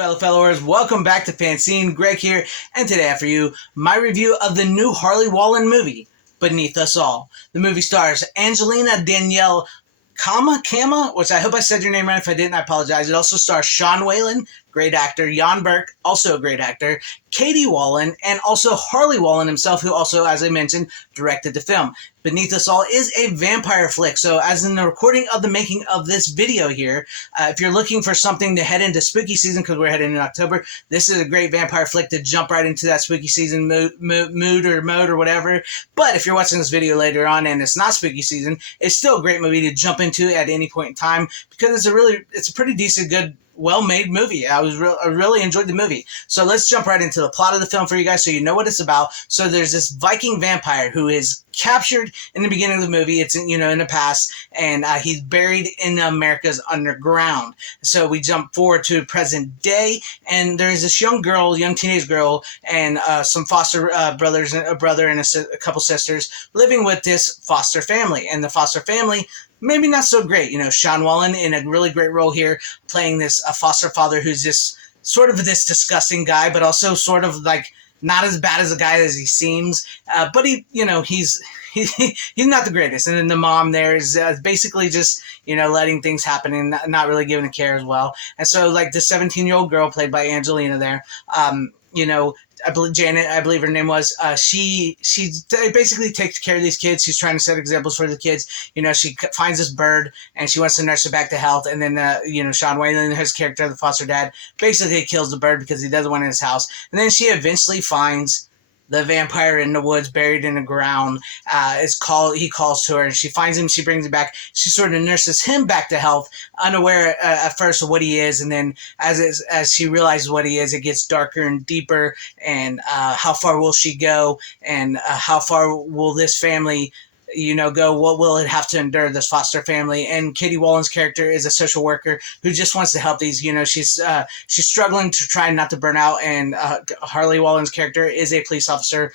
fellow followers, welcome back to FanZcene. Greg here, and today I have for you my review of the new Harley Wallen movie, Beneath Us All. The movie stars Angelina Danielle Kama, which I hope I said your name right. If I didn't, I apologize. It also stars Sean Whalen, great actor, Jan Burke, also a great actor, Katie Wallen, and also Harley Wallen himself, who also, as I mentioned, directed the film. Beneath Us All is a vampire flick, so as in the recording of the making of this video here, if you're looking for something to head into spooky season, because we're heading in October, this is a great vampire flick to jump right into that spooky season mood or mode or whatever. But if you're watching this video later on and it's not spooky season, it's still a great movie to jump into at any point in time, because it's a pretty decent, good, well-made movie. I really enjoyed the movie. So let's jump right into the plot of the film for you guys so you know what it's about. So there's this Viking vampire who is captured in the beginning of the movie. It's in the past, and he's buried in America's underground. So we jump forward to present day, and there's this young teenage girl, and some foster brothers, a brother and a couple sisters living with this foster family. And the foster family, maybe not so great. Sean Wallen in a really great role here, playing this foster father who's this sort of this disgusting guy, but also sort of like not as bad as a guy as he seems. But he's not the greatest. And then the mom there is basically just, letting things happen and not really giving a care as well. And so like the 17-year-old girl played by Angelina there, I believe Janet, I believe her name was, she basically takes care of these kids. She's trying to set examples for the kids. She finds this bird and she wants to nurse it back to health. And then, Sean Whalen, his character, the foster dad, basically kills the bird because he doesn't want it in his house. And then she eventually finds the vampire in the woods, buried in the ground. He calls to her, and she finds him. She brings him back. She sort of nurses him back to health, unaware at first of what he is, and then as she realizes what he is, it gets darker and deeper. And how far will she go? And how far will this family go? What will it have to endure, this foster family? And Katie Wallen's character is a social worker who just wants to help these. She's struggling to try not to burn out, and Harley Wallen's character is a police officer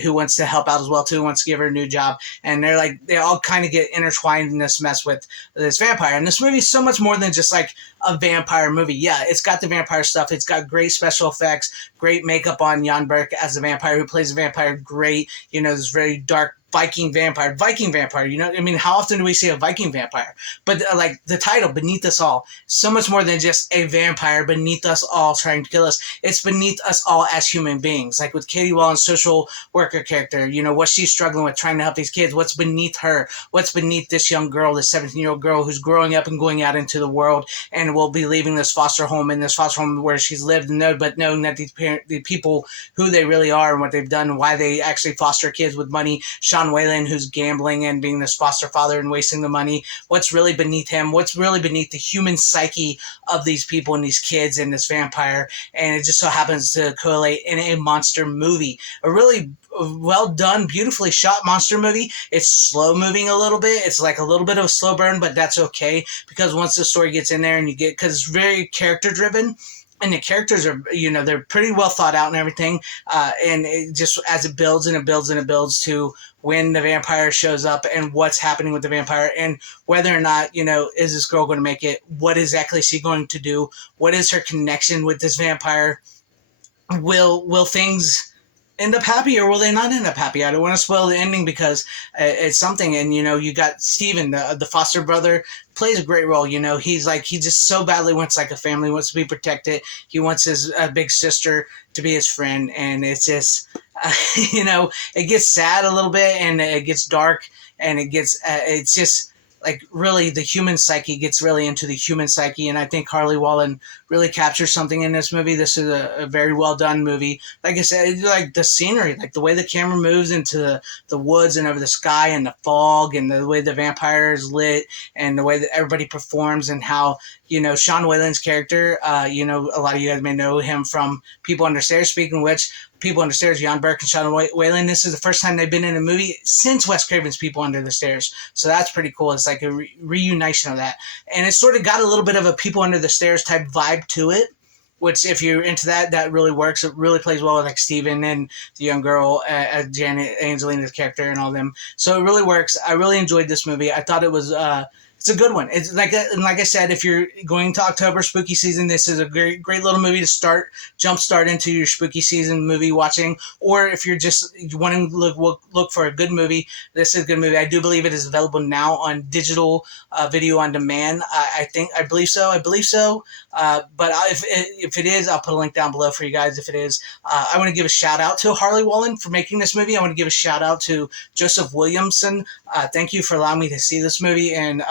who wants to help out as well too, wants to give her a new job, and they all kind of get intertwined in this mess with this vampire. And this movie is so much more than just like a vampire movie. Yeah, it's got the vampire stuff. It's got great special effects, great makeup on Jan Burke as the vampire, who plays the vampire great. This very dark Viking vampire. How often do we see a Viking vampire? But like the title, Beneath Us All, so much more than just a vampire beneath us all trying to kill us. It's beneath us all as human beings. Like with Katie Wallen's social worker character, what she's struggling with, trying to help these kids. What's beneath her? What's beneath this young girl, this 17-year-old girl who's growing up and going out into the world and will be leaving this foster home where she's lived, but knowing that the people, who they really are and what they've done and why they actually foster kids with money. Sean Whalen, who's gambling and being this foster father and wasting the money. What's really beneath him? What's really beneath the human psyche of these people and these kids and this vampire? And it just so happens to collate in a monster movie. A really well done, beautifully shot monster movie. It's slow moving a little bit. It's like a little bit of a slow burn, but that's okay, because once the story gets in there and because it's very character driven, and the characters are, they're pretty well thought out and everything. And it just, as it builds and it builds and it builds to when the vampire shows up and what's happening with the vampire and whether or not, is this girl going to make it? What exactly is she going to do? What is her connection with this vampire? Will things end up happy, or will they not end up happy? I don't want to spoil the ending because it's something. And you got Steven, the foster brother, plays a great role. He just so badly wants like a family, wants to be protected. He wants his big sister to be his friend, and it's just it gets sad a little bit, and it gets dark, and it's just like really the human psyche gets really into the human psyche. And I think Harley Wallen really captures something in this movie. This is a very well done movie. Like I said, like the scenery, like the way the camera moves into the woods and over the sky and the fog, and the way the vampire is lit, and the way that everybody performs, and how Sean Whalen's character, a lot of you guys may know him from People Under Stairs. Speaking of which, People Under Stairs, Jan Burke and Sean Whalen, this is the first time they've been in a movie since Wes Craven's People Under the Stairs. So that's pretty cool. It's like a reunition of that. And it sort of got a little bit of a People Under the Stairs type vibe to it, which if you're into that really works. It really plays well with like Steven and the young girl, Janet, Angelina's character and all them. So it really works. I really enjoyed this movie. I thought it was It's a good one. It's like I said, if you're going to October spooky season, this is a great little movie to jumpstart into your spooky season movie watching. Or if you're just wanting to look for a good movie, this is a good movie. I do believe it is available now on digital video on demand. I believe so. But if it is, I'll put a link down below for you guys. If it is, I want to give a shout out to Harley Wallen for making this movie. I want to give a shout out to Joseph Williamson. Thank you for allowing me to see this movie, and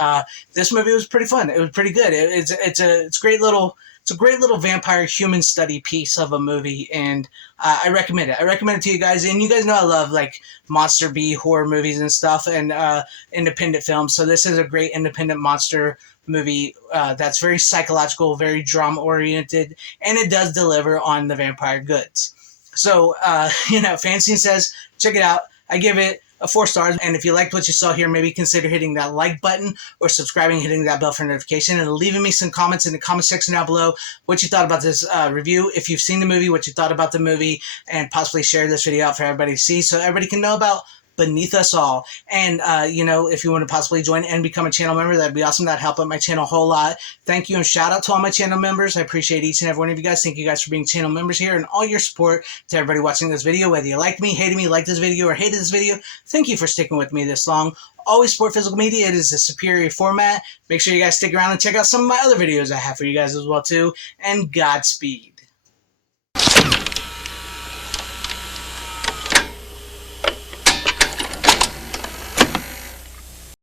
this movie was pretty fun. It was pretty good. It's a great little vampire human study piece of a movie, and I recommend it. I recommend it to you guys, and you guys know I love like monster B horror movies and stuff, and independent films. So this is a great independent monster movie that's very psychological, very drama oriented, and it does deliver on the vampire goods. So FanZcene says check it out. I give it a 4 stars. And if you liked what you saw here, maybe consider hitting that like button or subscribing, hitting that bell for notification, and leaving me some comments in the comment section down below what you thought about this review. If you've seen the movie, what you thought about the movie, and possibly share this video out for everybody to see so everybody can know about Beneath Us All. And, if you want to possibly join and become a channel member, that'd be awesome. That'd help out my channel a whole lot. Thank you, and shout out to all my channel members. I appreciate each and every one of you guys. Thank you guys for being channel members here, and all your support to everybody watching this video. Whether you liked me, hated me, liked this video, or hated this video, thank you for sticking with me this long. Always support physical media. It is a superior format. Make sure you guys stick around and check out some of my other videos I have for you guys as well, too. And Godspeed.